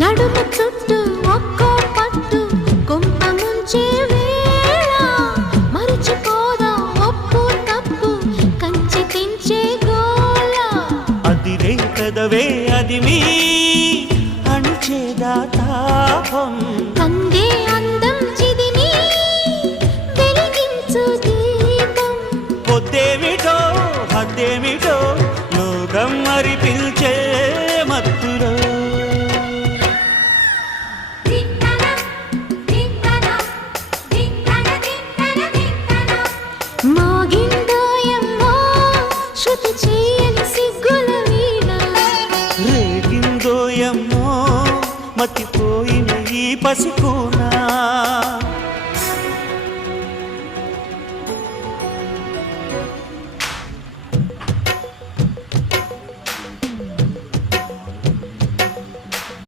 నడుము చుట్టూ ఒక్కో పట్టు కొంప ముంచే వేళ మరిచిపోదా ఒప్పు తప్పు కంచి తెంచే గోల అదిరే పెదవే అది మీ అణిచేదా తాపం కందే అందం చిదిమి వెలిగించు దీపం పొద్దేమిటో హద్దేమిటో లోకం మరి పిల్చే మత్తులో మోగిందోయమ్మో శృతి చేయని సిగ్గుల వీణ రేగిందోయమ్మో మతిపోయిన ఈ పసికూనా